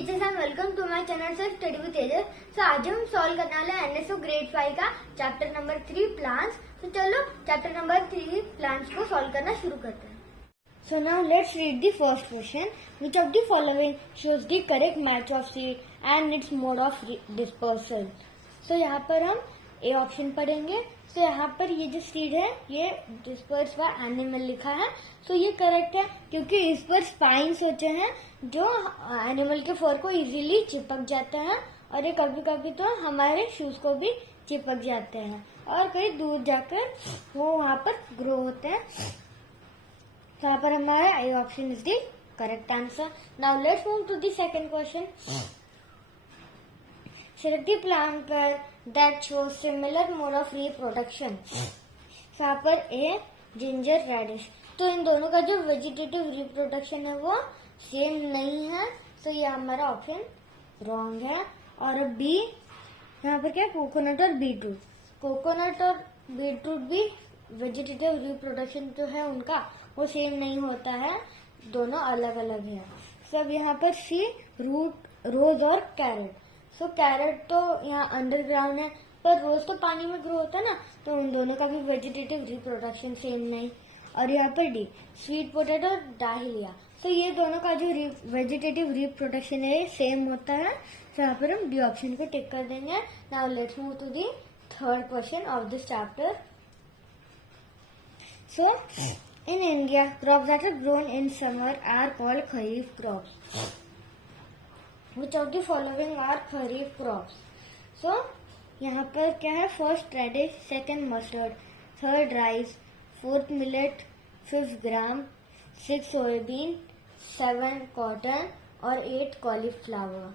Teachers and welcome to my channel sir study with Tejas. So आज हम solve करने वाले हैं एनएसओ ग्रेड 5 का चैप्टर नंबर 3 प्लांट्स। तो चलो चैप्टर नंबर 3 प्लांट्स को सॉल्व करना शुरू करते हैं। So now let's read the first question. Which of the following shows the correct match of seed and its mode of dispersal. So यहाँ पर हम ए ऑप्शन पढ़ेंगे। तो यहाँ पर ये जो सीड है ये डिस्पर्स बाय एनिमल लिखा है। तो ये करेक्ट है क्योंकि इस पर स्पाइन्स होते हैं जो एनिमल के फर को इजीली चिपक जाते हैं और ये कभी कभी तो हमारे शूज को भी चिपक जाते हैं और कहीं दूर जाकर वो वहाँ पर ग्रो होते हैं। तो यहाँ पर हमारा A option is the correct answer. Now let's move to the second question. Select the plant that shows similar mode of reproduction. यहाँ पर ए जिंजर रेडिश। तो इन दोनों का जो वेजिटेटिव रिप्रोडक्शन है वो सेम नहीं है। तो ये हमारा ऑप्शन रॉन्ग है। और बी यहाँ पर क्या कोकोनट और बीटरूट। कोकोनट और बीटरूट भी वेजिटेटिव रिप्रोडक्शन जो है उनका वो सेम नहीं होता है, दोनों अलग अलग है। सब यहाँ पर सी रूट रोज और कैरेट। तो कैरेट तो यहाँ अंडरग्राउंड है पर रोज तो पानी में ग्रो होता है ना, तो उन दोनों का भी वेजिटेटिव रिप्रोडक्शन सेम नहीं। और यहाँ पर डी स्वीट पोटैटो और डाहिलिया। तो ये दोनों का जो वेजिटेटिव रिप्रोडक्शन है सेम होता है। तो यहाँ पर हम डी ऑप्शन को टिक कर देंगे। Now let's move to the third question of this chapter. So in India crops that are grown in summer are called kharif crops. Which of the following are kharif crops. So यहाँ पर क्या है, first radish, second mustard, third rice, fourth millet, fifth gram, six soybean, seven cotton और eight cauliflower.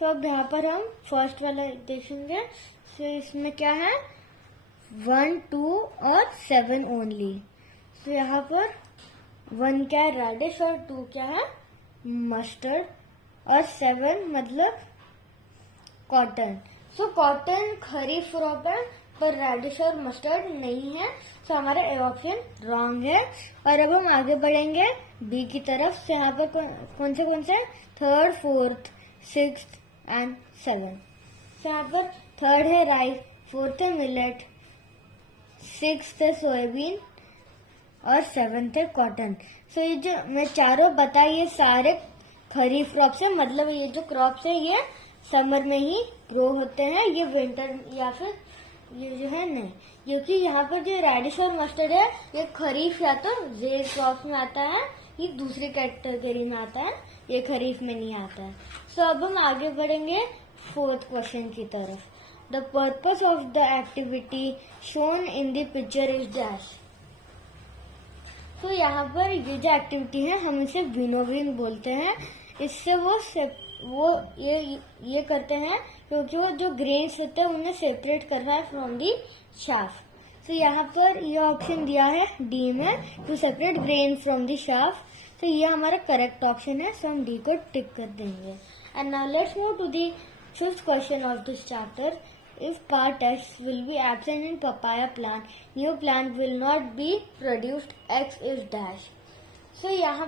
So अब यहाँ पर हम first वाला देखेंगे। सो इसमें क्या है 1, 2 और 7 ओनली। सो यहाँ पर 1 क्या है रेडिश और 2 क्या है मस्टर्ड और 7 मतलब कॉटन। सो कॉटन खरीफ क्रॉप है पर रेडिश और मस्टर्ड नहीं है। सो हमारा ए ऑप्शन रॉन्ग है। और अब हम आगे बढ़ेंगे बी की तरफ। से यहाँ पर कौन से थर्ड, फोर्थ, सिक्स्थ एंड 7। सो यहाँ पर थर्ड है राइस, फोर्थ है मिलेट, सिक्स्थ है सोयाबीन और 7th है कॉटन। सो ये जो मैं चारों बताई ये सारे खरीफ क्रॉप्स है, मतलब ये जो क्रॉप्स है ये समर में ही ग्रो होते हैं, ये विंटर या फिर ये जो है नहीं। क्योंकि यहाँ पर जो रेडिश और मस्टर्ड है ये खरीफ या तो जेड क्रॉप्स में आता है, ये दूसरी कैटेगरी में आता है, ये खरीफ में नहीं आता है। सो अब हम आगे बढ़ेंगे फोर्थ क्वेश्चन की तरफ। The purpose of the activity shown in the picture is dash. तो यहाँ पर ये जो एक्टिविटी है हम इसे विनोविंग बोलते हैं। इससे वो ये करते हैं क्योंकि वो जो ग्रेन्स होते हैं उन्हें सेपरेट कर रहा है फ्रॉम दी शाफ्ट। तो यहाँ पर ये ऑप्शन दिया है डी में, to separate grain from the shaft. तो ये हमारा करेक्ट ऑप्शन है। सो हम डी को टिक कर देंगे। And now let's move to the fifth question of this chapter. If part X will be absent in papaya plant, new plant will not be produced. X is dash. So यहाँ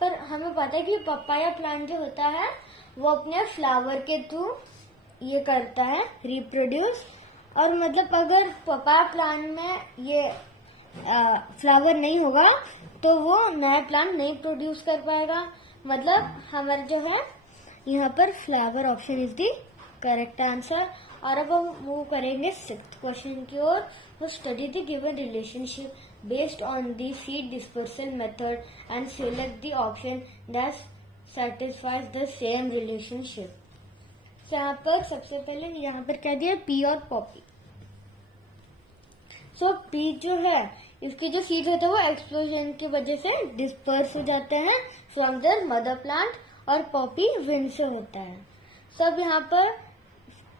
पर हमें पता है कि papaya plant जो होता है वो अपने फ्लावर के थ्रू ये करता है रिप्रोड्यूस। और मतलब अगर पपाया प्लांट में ये फ्लावर नहीं होगा तो वो नया प्लांट नहीं प्रोड्यूस कर पाएगा। मतलब हमारा जो है यहाँ पर flower option is the correct answer. और अब हम मूव करेंगे सिक्स्थ क्वेश्चन की ओर। तो study the given relationship based on the seed dispersal method and select the option that satisfies the same relationship. तो यहाँ पर सबसे पहले यहाँ पर क्या दिया, पी और पॉपी। सो पी जो है इसके जो सीड होते हैं वो एक्सप्लोजन की वजह से डिस्पर्स हो जाते हैं फ्रॉम देयर मदर प्लांट, और पॉपी विंड से होता है। सब यहाँ पर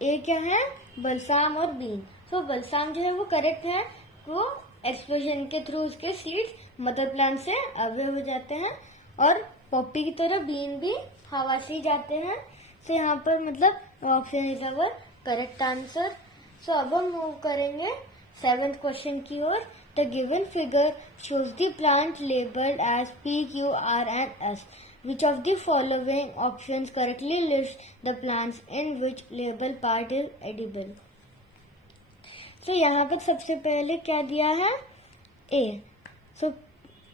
ए क्या है बलसाम और बीन। तो बलसाम जो है वो करेक्ट है, वो एक्सप्लोजन के थ्रू उसके सीड्स मदर प्लांट से अवे हो जाते हैं, और पॉपी की तरह बीन भी हवा से जाते हैं। तो यहाँ पर मतलब option is our correct answer. So अब हम मूव करेंगे सेवेंथ क्वेश्चन की ओर। The given figure shows the plant labeled as P, Q, R and S. Which of the following options correctly lists the plants in which label part is edible? So यहाँ पर सबसे पहले क्या दिया है? A. So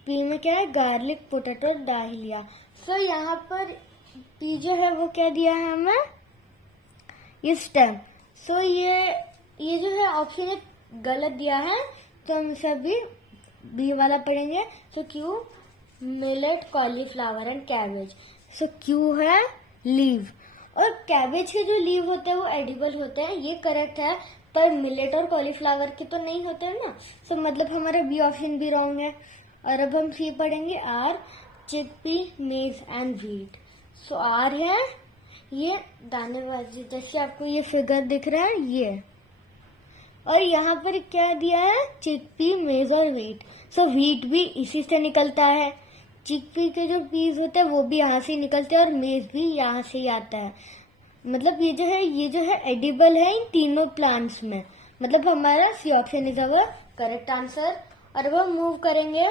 P में क्या है? Garlic, potato, dahlia. So यहाँ पर P जो है वो क्या दिया है हमें? ये स्टेम. So ये जो है ऑप्शन एक गलत दिया है, तो हम सभी बी वाला पढ़ेंगे. So Q millet, cauliflower and cabbage. So Q है लीव, और कैबेज के जो लीव होते हैं वो एडिबल होते हैं, ये करेक्ट है. पर मिलेट और कॉलीफ्लावर के तो नहीं होते हैं ना. सो मतलब हमारा बी ऑप्शन भी रॉन्ग है. और अब हम सी पढ़ेंगे. आर चिकपी, मेज एंड व्हीट. सो आर है ये दानेबाजी, जैसे आपको ये फिगर दिख रहा है ये. और यहाँ पर क्या दिया है? चिकपी, मेज और व्हीट. सो व्हीट भी इसी से निकलता है. चिकपी के जो पीस होते हैं वो भी यहाँ से निकलते हैं, और मेज भी यहाँ से ही आता है. मतलब ये जो है एडिबल है इन तीनों प्लांट्स में. मतलब हमारा C option is our correct answer. और अब हम मूव करेंगे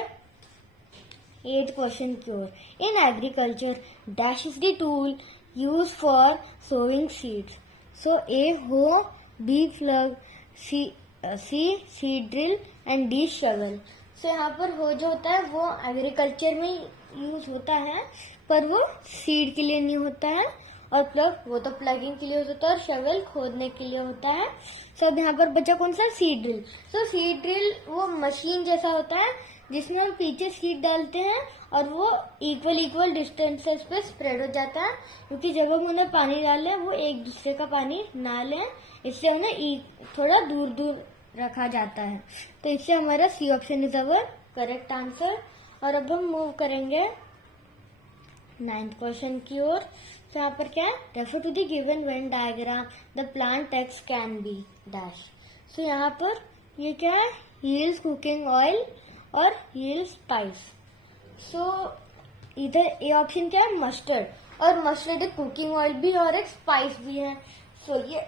8th क्वेश्चन की ओर. In agriculture dash is the tool use for sowing seeds. So A hoe, B plough, C seed drill and D shovel. So यहाँ पर हो जो होता है वो एग्रीकल्चर में यूज होता है, पर वो सीड के लिए नहीं होता है. और प्लग वो तो प्लगिंग के लिए होता है, और शवल खोदने के लिए होता है. सो अब यहाँ पर बचा कौन सा? Seed drill. सो सीड ड्रिल वो मशीन जैसा होता है जिसमें हम पीछे सीड डालते हैं और वो इक्वल डिस्टेंसेस पे स्प्रेड हो जाता है, क्योंकि जब हम उन्हें पानी डालें वो एक दूसरे का पानी ना लें, इससे उन्हें थोड़ा दूर दूर रखा जाता है. तो इससे हमारा C option is our correct answer. और अब हम मूव करेंगे 9th क्वेश्चन की ओर. तो यहाँ पर क्या है? Refer to the given Venn diagram the plant text can be dash. So यहाँ पर ये क्या है? हील्स कुकिंग ऑयल और हील स्पाइस. सो इधर ए ऑप्शन क्या है? मस्टर्ड. और मस्टर्ड एक कुकिंग ऑयल भी और एक स्पाइस भी है. सो ये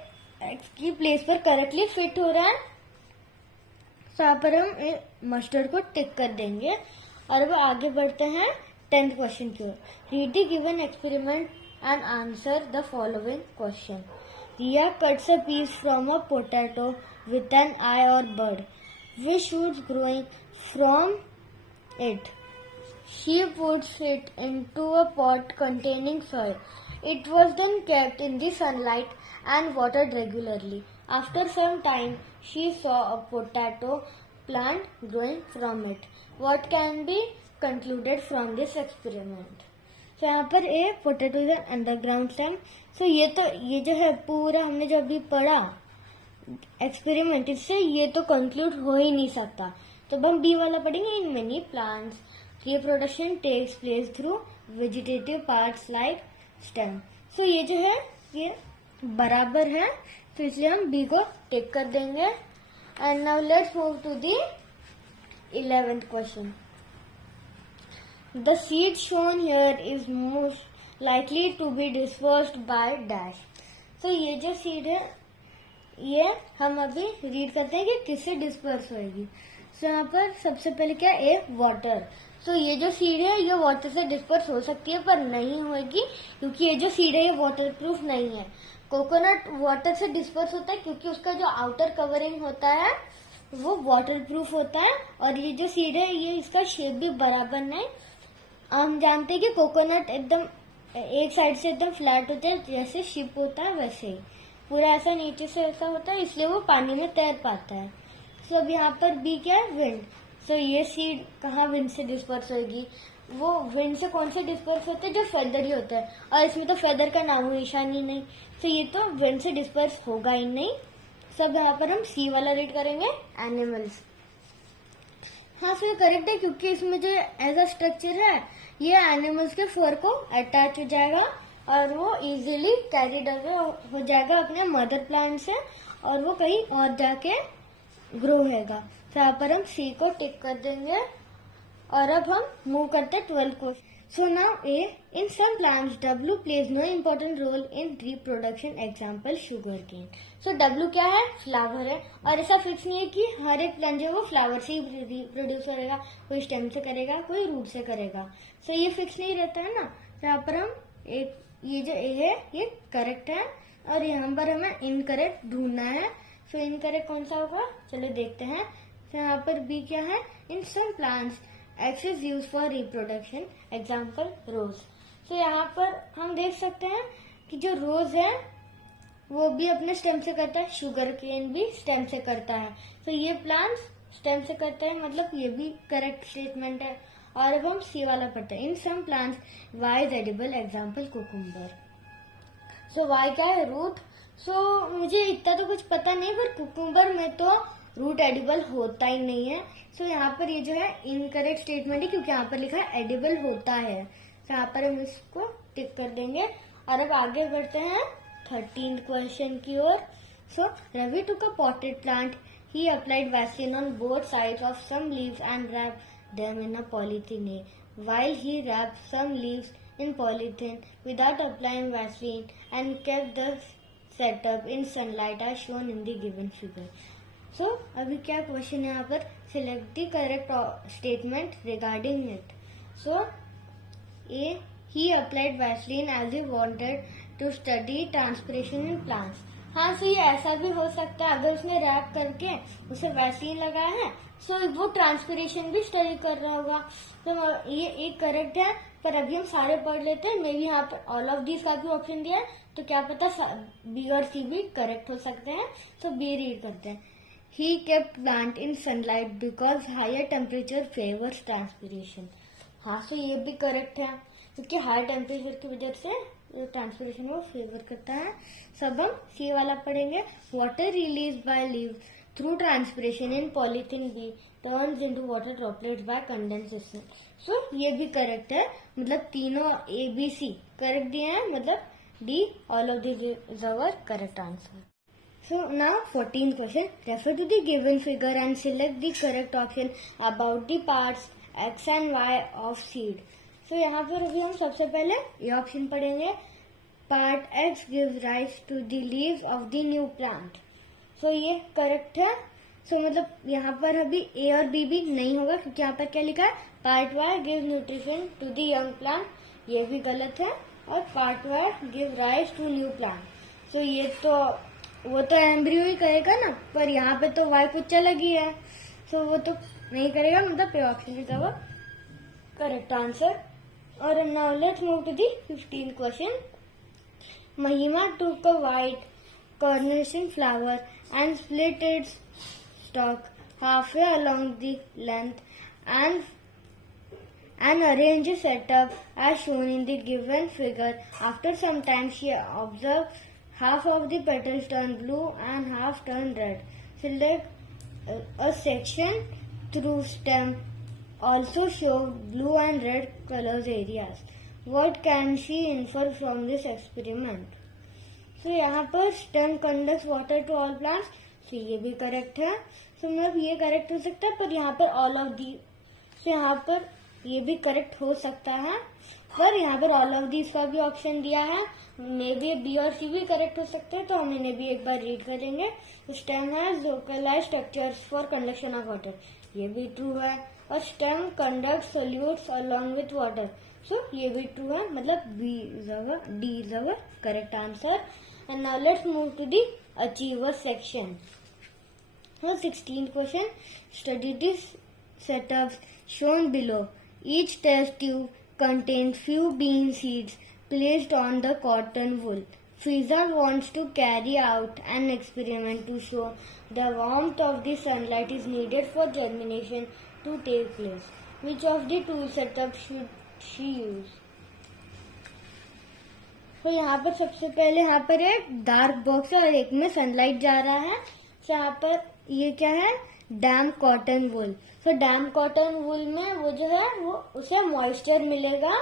एक्स की प्लेस पर करेक्टली फिट हो रहा है. तो यहाँ पर हम मस्टर्ड को टिक कर देंगे. और अब आगे बढ़ते हैं 10th क्वेश्चन की ओर. Read the given experiment and answer the following question. Riya cuts a piece from a potato with an eye और bird. Which shoots growing from it? She puts it into a pot containing soil. It was then kept in the sunlight and watered regularly. After some time, she saw a potato plant growing from it. What can be concluded from this experiment? So यहाँ पर a potato is an underground stem. So ये जो है पूरा हमने जो अभी पढ़ा एक्सपेरिमेंट, इससे ये तो कंक्लूड हो ही नहीं सकता. तो अब हम बी वाला पढ़ेंगे. In many plants reproduction takes place through vegetative parts like stem. So ये जो है ये बराबर है, तो इसलिए हम बी को टिक कर देंगे. And now let's move to the 11th question. The seed shown here is most likely to be dispersed by dash. So ये जो सीड है ये हम अभी रीड करते हैं कि किससे डिस्पर्स होएगी. सो यहाँ पर सबसे पहले क्या है? ए वाटर. सो ये जो सीड है ये वाटर से डिस्पर्स हो सकती है, पर नहीं होगी क्योंकि ये जो सीड है ये वाटर प्रूफ नहीं है. कोकोनट वाटर से डिस्पर्स होता है क्योंकि उसका जो आउटर कवरिंग होता है वो वाटर प्रूफ होता है. और ये जो सीड है ये इसका शेप भी बराबर नहीं. हम जानते हैं कि कोकोनट एकदम एक साइड से एकदम फ्लैट होता है, जैसे शिप होता है वैसे ही पूरा ऐसा नीचे से ऐसा होता है, इसलिए वो पानी में तैर पाता है. सो अब यहाँ पर बी क्या है? विंड. सो ये सीड कहाँ विंड से डिस्पर्स होगी? वो विंड से कौन से डिस्पर्स होते हैं? जो फेदर ही होता है, और इसमें तो फेदर का नामो निशान ही नहीं. सो ये तो विंड से डिस्पर्स होगा ही नहीं. सब यहाँ पर हम सी वाला रीड करेंगे. एनिमल्स. हाँ सर करेक्ट है, क्योंकि इसमें जो एज अ स्ट्रक्चर है ये एनिमल्स के फर को अटैच हो जाएगा और वो इजीली कैरीड हो जाएगा अपने मदर प्लांट से, और वो कहीं और जाके ग्रो होगा. तो यहाँ पर हम सी को टिक कर देंगे. और अब हम मूव करते हैं 12th question. So now A, in some plants W plays no important role in reproduction. Example sugarcane. So W क्या है? फ्लावर है, और ऐसा फिक्स नहीं है कि हर एक प्लांट जो है वो फ्लावर से ही रिप्रोड्यूस करेगा, कोई स्टेम से करेगा, कोई रूट से करेगा. So ये फिक्स नहीं रहता है ना. तो यहाँ पर हम एक ये जो A है ये करेक्ट है, और यहाँ पर हमें इनकरेक्ट ढूंढना है. सो इनकरेक्ट कौन सा होगा, चलो देखते हैं. तो यहाँ पर B क्या है? In some plants X is used for reproduction. Example rose. So यहाँ पर हम देख सकते हैं कि जो रोज है वो भी अपने स्टेम से करता है, शुगर केन भी स्टेम से करता है. तो ये प्लांट्स स्टेम से करते हैं, मतलब ये भी करेक्ट स्टेटमेंट है. और अब हम सी वाला पढ़ते हैं. In some plants Y is edible. Example cucumber. So Y क्या है? रूट. सो मुझे इतना तो कुछ पता नहीं, पर कुकुम्बर में तो रूट एडिबल होता ही नहीं है. सो यहाँ पर ये जो है इनकरेक्ट स्टेटमेंट है, क्योंकि यहाँ पर लिखा है एडिबल होता है. तो यहाँ पर हम इसको टिक कर देंगे. और अब आगे बढ़ते हैं 13th क्वेश्चन की ओर. So Ravi took a potted plant. He applied vaseline on both sides of some leaves and wrapped them in a polythene. While he wrapped some leaves in polythene without applying Vaseline and kept the setup in sunlight as shown in the given figure. So अभी क्या question है यहाँ पर? Select the correct statement regarding it. So A, he applied Vaseline as he wanted to study transpiration in plants. हाँ, so ये ऐसा भी हो सकता है, अगर उसने रैप करके उसे वैसलीन लगाया है सो वो ट्रांसपिरेशन भी स्टडी कर रहा होगा. तो ये एक करेक्ट है, पर अभी हम सारे पढ़ लेते हैं. मे बी यहाँ पर ऑल ऑफ दीज का भी ऑप्शन दिया है, तो क्या पता बी और सी भी करेक्ट हो सकते हैं. तो बी रीड करते हैं. He kept plant in sunlight because higher temperature favours transpiration. हाँ, सो ये भी करेक्ट है, क्योंकि हाई टेम्परेचर की वजह से ट्रांसपिरेशन वो फेवर करता है. सब हम सी वाला पढ़ेंगे. Water release by leave through transpiration in polythene be turns into water droplets by condensation. So ये भी करेक्ट है, मतलब तीनों ए बी सी करेक्ट दिए हैं, मतलब D all of this is our correct answer. So now 14th question. Refer to the given figure and select the correct option about the parts X and Y of seed. So यहाँ पर अभी हम सबसे पहले ये option पढ़ेंगे. Part X gives rise to the leaves of the new plant. So ये correct है. So मतलब यहाँ पर अभी A और B भी नहीं होगा, क्योंकि यहाँ पर क्या लिखा है? Part Y gives nutrition to the young plant. ये भी गलत है. और Part Y gives rise to new plant. So ये तो वो तो एम्ब्रियो ही करेगा ना, पर यहाँ पे तो वाई कुछ अलग ही है. सो वो तो नहीं करेगा, मतलब पे option is our correct answer. और now let's move to the 15th question. Mahima took a white carnation flower and split its stalk halfway along the length and arranged a setup as shown in the given figure. After some time she observed half of the petals turn blue and half turn red. Select a section through stem also show blue and red colors areas. What can she infer from this experiment? So यहाँ पर stem conducts water to all plants. So ये भी correct है. So मतलब ये correct हो सकता है, पर यहाँ पर all of the, so यहाँ पर ये भी करेक्ट हो सकता है, पर यहाँ पर ऑल ऑफ दीज का भी ऑप्शन दिया है. मे बी बी और सी भी करेक्ट हो सकते हैं, तो हम इन्हें भी एक बार रीड करेंगे. Stem has localised structures for conduction of water. ये भी ट्रू है. और stem conduct solutes along with water. So ये भी ट्रू है, मतलब B is our D is our correct answer. And now let's move to the achiever section. 16th question. Study these setups shown below. Each test tube contains few bean seeds placed on the cotton wool. Fiza wants to carry out an experiment to show the warmth of the sunlight is needed for germination to take place. Which of the two setups should she use? तो यहाँ पर सबसे पहले यहाँ पर एक dark box है और एक में सनलाइट जा रहा है. तो यहाँ पर ये क्या है? डैम्प कॉटन वूल. तो डैम्प कॉटन वूल में वो जो है वो उसे मॉइस्चर मिलेगा,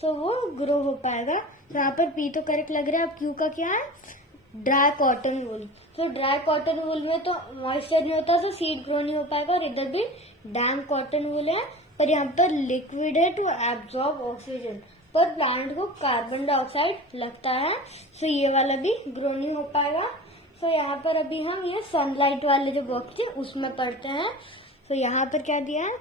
तो वो ग्रो हो पाएगा. तो यहाँ पर पी तो करेक्ट लग रहा है. अब क्यू का क्या है? Dry cotton wool. तो ड्राई कॉटन वूल में तो मॉइस्चर नहीं होता, तो सीड ग्रो नहीं हो पाएगा. और इधर भी डैम्प कॉटन वूल है, और यहाँ पर लिक्विड है टू एब्जॉर्ब ऑक्सीजन, पर प्लांट को कार्बन डाइऑक्साइड लगता है, सो ये वाला भी ग्रो नहीं हो पाएगा। सो यहाँ पर अभी हम ये सनलाइट वाले जो बॉक्स थे उसमें पढ़ते हैं। सो यहाँ पर क्या दिया है,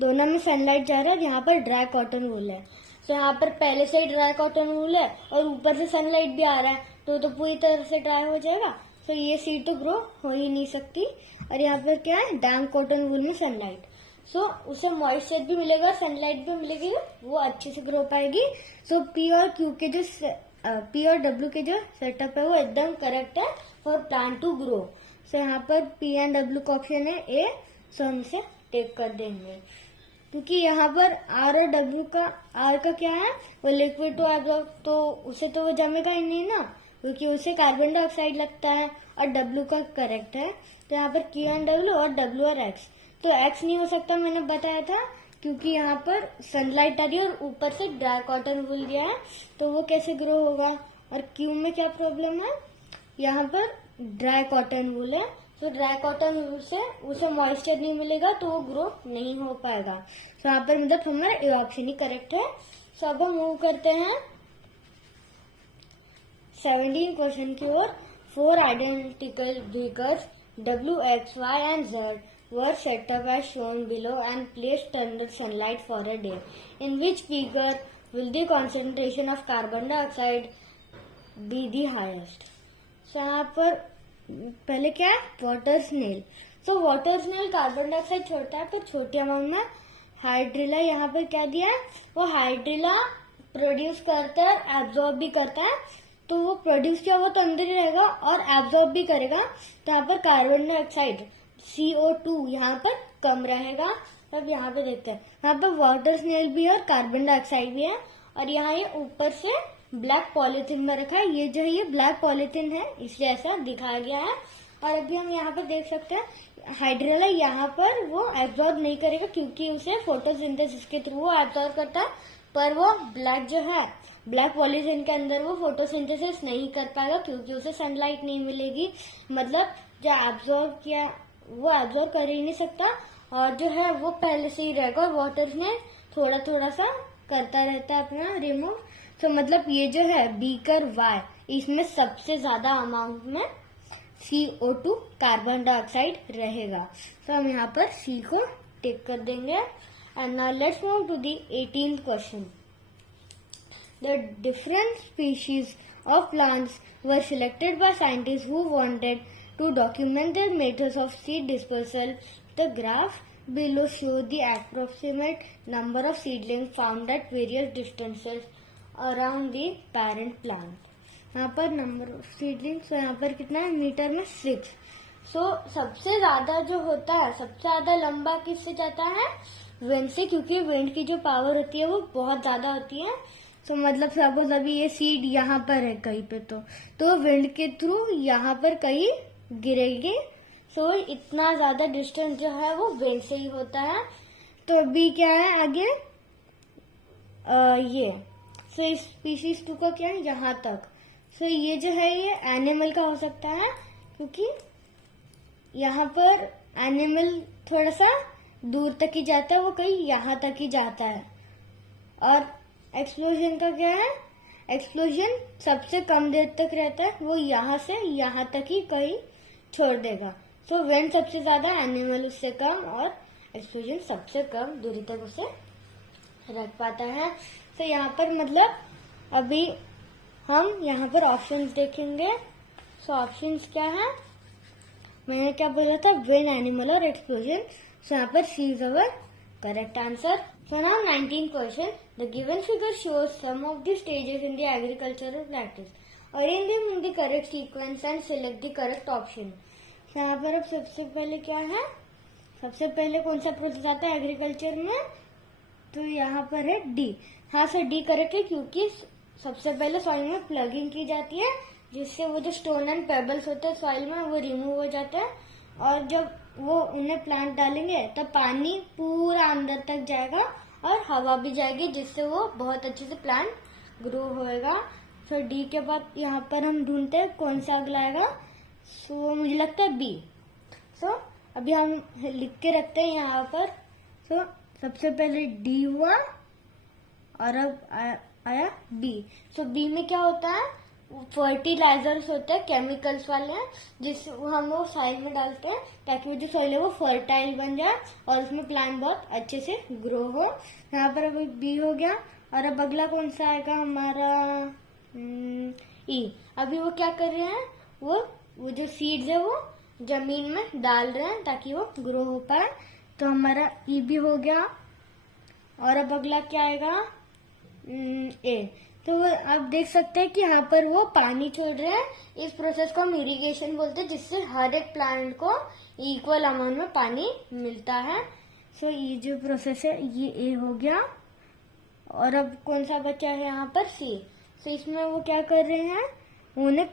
दोनों में सनलाइट जा रहा है, यहाँ पर ड्राई कॉटन वूल है। तो यहाँ पर पहले से ही ड्राई कॉटन वूल है और ऊपर से सनलाइट भी आ रहा है, तो पूरी तरह से ड्राई हो जाएगा। तो ये सीड तो ग्रो हो ही नहीं सकती। और यहाँ पर क्या है, डैम्प कॉटन वूल में सनलाइट, सो उसे मॉइस्चर भी मिलेगा, सनलाइट भी मिलेगी, वो अच्छे से ग्रो पाएगी। सो पी और क्यू के जो पी और डब्ल्यू के जो सेटअप है वो एकदम करेक्ट है फॉर प्लांट टू ग्रो। सो यहाँ पर पी एंड डब्ल्यू का ऑप्शन है ए, सो हम इसे टेक कर देंगे, क्योंकि यहाँ पर आर और डब्ल्यू का, आर का क्या है, वो लिक्विड टू एब्जॉर्ब, तो उसे तो वो जमेगा ही नहीं ना, क्योंकि उसे कार्बन डाइऑक्साइड लगता है। और डब्ल्यू का करेक्ट है, तो यहाँ पर क्यू एंड डब्ल्यू और डब्ल्यू और एक्स, तो एक्स नहीं हो सकता, मैंने बताया था, क्योंकि यहाँ पर सनलाइट आ रही है और ऊपर से ड्राई कॉटन वूल दिया है, तो वो कैसे ग्रो होगा। और क्यू में क्या प्रॉब्लम है, यहाँ पर ड्राई कॉटन वूल है, तो ड्राई कॉटन वूल से उसे मॉइस्चर नहीं मिलेगा, तो वो ग्रो नहीं हो पाएगा। तो यहाँ पर मतलब हमारा ए ऑप्शन ही करेक्ट है। सो अब हम मूव करते हैं 17 क्वेश्चन की ओर। 4 identical beakers W, X, Y and Z were set up as shown below and placed under sunlight for a day. In which beaker will the concentration of carbon dioxide be the highest? So यहाँ पर पहले क्या है, water snail. So water snail carbon dioxide छोड़ता है, पर छोटी amount में। हाइड्रिला यहाँ पर क्या दिया है, वो हाइड्रिला प्रोड्यूस करता है, एब्जॉर्ब भी करता है, तो वो प्रोड्यूस किया वो तो अंदर ही रहेगा और एब्जॉर्ब भी करेगा, तो यहाँ पर कार्बन डाइऑक्साइड CO2 यहाँ पर कम रहेगा। अब यहाँ पे देखते हैं, यहाँ पर वाटर स्नेल भी है और कार्बन डाइऑक्साइड भी है, और यहाँ ये ऊपर से ब्लैक पॉलिथीन में रखा है, ये जो है ये ब्लैक पॉलिथीन है, इसलिए ऐसा दिखाया गया है। और अभी हम यहाँ पर देख सकते हैं हाइड्रेला यहाँ पर वो एब्जॉर्ब नहीं करेगा, क्योंकि उसे फोटोसिंथेसिस के थ्रू वो एब्जॉर्ब करता है, पर वो ब्लैक जो है, ब्लैक पॉलिथीन के अंदर वो फोटोसिंथेसिस नहीं कर पाएगा, क्योंकि उसे सनलाइट नहीं मिलेगी। मतलब जो एब्जॉर्ब किया वो एब्जॉर्ब कर ही नहीं सकता, और जो है वो पहले से ही रहेगा, और वाटर में थोड़ा थोड़ा सा करता रहता है अपना रिमूव। तो मतलब ये जो है बीकर वाई, इसमें सबसे ज्यादा अमाउंट में CO2 कार्बन डाइऑक्साइड रहेगा। तो हम यहाँ पर C को टिक कर देंगे। And now let's move to the 18th क्वेश्चन। The different species of plants were selected by scientists who wanted to document their methods of seed dispersal. The graph below shows the approximate number of seedlings found at various distances around the parent plant. यहाँ पर number of seedlings, यहाँ पर कितना है metre में 6। सो सबसे ज्यादा जो होता है, सबसे ज्यादा लंबा किससे जाता है, विंड से, क्योंकि विंड की जो पावर होती है वो बहुत ज्यादा होती है। तो मतलब सपोज अभी ये सीड यहाँ पर है कहीं पे, तो विंड के थ्रू यहाँ पर कहीं गिरेगी। सो इतना ज्यादा डिस्टेंस जो है वो विंड से ही होता है। तो अभी क्या है आगे, ये सो इस स्पीशीज 2 का क्या है यहाँ तक। सो ये जो है ये एनिमल का हो सकता है, क्योंकि यहाँ पर एनिमल थोड़ा सा दूर तक ही जाता है, वो कहीं यहाँ तक ही जाता है। और एक्सप्लोजन का क्या है, एक्सप्लोजन सबसे कम देर तक रहता है, वो यहाँ से यहाँ तक ही कहीं छोड़ देगा। सो विंड सबसे ज्यादा, एनिमल उससे कम, और एक्सप्लोजन सबसे कम दूरी तक उसे रख पाता है। तो यहाँ पर मतलब अभी हम यहाँ पर ऑप्शंस देखेंगे। सो ऑप्शंस क्या है, मैंने क्या बोला था, विंड, एनिमल और एक्सप्लोजन। सो यहाँ पर C is our correct answer. So now 19th question. The given figure shows some of the stages in the agricultural practice. Arrange them in the correct sequence and select the correct option. यहाँ पर अब सबसे पहले क्या है, सबसे पहले कौन सा प्रोसेस आता है एग्रीकल्चर में, तो यहाँ पर है डी। हाँ सर डी करेक्ट है, क्योंकि सबसे पहले सॉइल में प्लगिंग की जाती है, जिससे वो जो स्टोन एंड पेबल्स होते हैं सॉइल में वो रिमूव हो जाता है, और जब वो उन्हें प्लांट डालेंगे तो पानी पूरा अंदर तक जाएगा और हवा भी जाएगी, जिससे वो बहुत अच्छे से प्लांट ग्रो होएगा। फिर डी के बाद यहाँ पर हम ढूंढते हैं कौन सा अगला आएगा। सो मुझे लगता है बी। सो अभी हम लिख के रखते हैं यहाँ पर। तो सबसे पहले डी हुआ और अब आया बी। सो बी में क्या होता है, फर्टिलाइजर्स होते हैं, केमिकल्स वाले हैं, जिस हम वो सॉइल में डालते हैं ताकि वो जो सॉइल है वो फर्टाइल बन जाए और उसमें प्लांट बहुत अच्छे से ग्रो हो। यहाँ पर अभी बी हो गया और अब अगला कौन सा आएगा हमारा, ई। अभी वो क्या कर रहे हैं, वो जो सीड्स है वो जमीन में डाल रहे हैं ताकि वो ग्रो हो पाए। तो हमारा ई भी हो गया और अब अगला क्या आएगा, ए। तो आप देख सकते हैं कि यहाँ पर वो पानी छोड़ रहे हैं। इस प्रोसेस को हम इरिगेशन बोलते हैं, जिससे हर एक प्लांट को इक्वल अमाउंट में पानी मिलता है। सो ये जो प्रोसेस है ये ए हो गया और अब कौन सा बचा है यहाँ पर, सी। सो इसमें वो क्या कर रहे हैं, उन्हें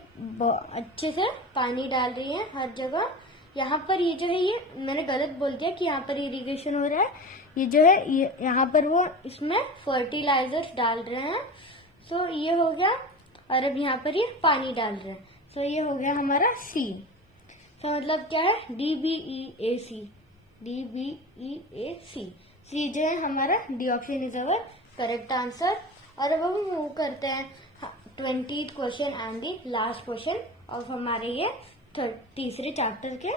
अच्छे से पानी डाल रही है हर जगह। यहाँ पर ये जो है, ये मैंने गलत बोल दिया कि यहाँ पर इरिगेशन हो रहा है, ये जो है ये यहाँ पर वो इसमें फर्टिलाइजर्स डाल रहे हैं। सो ये हो गया और अब यहाँ पर ये पानी डाल रहे हैं। सो ये हो गया हमारा सी। तो मतलब क्या है, DBEAC, DBEAC। सी जो है हमारा, D option is our correct answer. और अब हम मूव करते हैं 20th question and the last question of हमारे ये तीसरे चैप्टर के।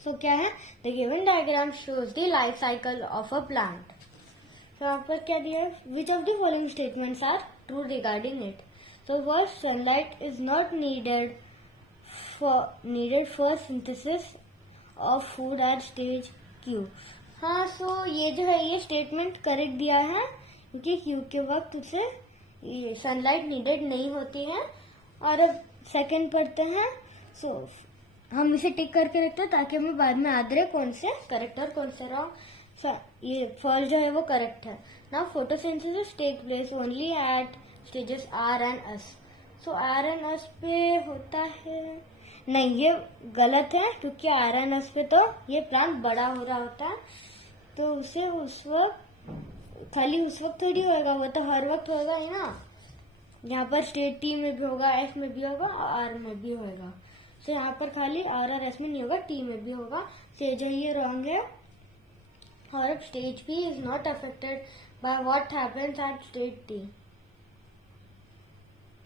सो क्या है, the given diagram shows the life cycle of a plant. तो यहाँ पर क्या दिया है, which of the following statements are true regarding it. तो first, sunlight is not needed for synthesis of food at stage Q. हाँ, so ये जो है ये स्टेटमेंट करेक्ट दिया है, क्योंकि क्यू के वक्त उसे सनलाइट नीडेड नहीं होती है। और अब सेकंड पढ़ते हैं। सो हम इसे टिक करके रखते हैं ताकि हमें बाद में याद रहे कौन से करेक्ट और कौन से रॉन्ग। ये फर्स्ट जो है वो करेक्ट है। Now photosynthesis take place only at stages R and S. So R and S पे होता है, नहीं ये गलत है, क्योंकि आर एंड एस पे तो ये प्लांट बड़ा हो रहा होता है, तो उसे उस वक्त खाली उस वक्त थोड़ी होगा, वो तो हर वक्त होगा ही ना। यहाँ पर स्टेज टी में भी होगा, एस में भी होगा और आर में भी होगा। तो यहाँ पर खाली आर और एस में नहीं होगा, टी में भी होगा। तो जो ये रॉन्ग है। और अब stage P is not affected by what happens at stage T.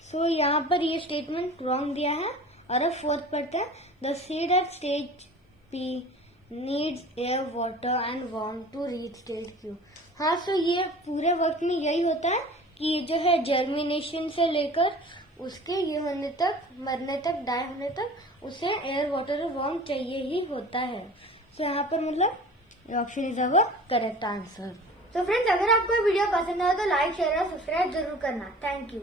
So यहाँ पर ये स्टेटमेंट रॉन्ग दिया है। और अब फोर्थ पढ़ते हैं, the seed at stage P needs air, water and warm to reach stage Q. हाँ, सो ये पूरे वक्त में यही होता है कि ये जो है जर्मिनेशन से लेकर उसके ये होने तक, मरने तक, डाई होने तक उसे एयर, वाटर और वार्म चाहिए ही होता है। सो यहाँ पर मतलब option is our correct answer. तो फ्रेंड्स, अगर आपको वीडियो पसंद आए तो लाइक, शेयर और सब्सक्राइब जरूर करना। Thank you.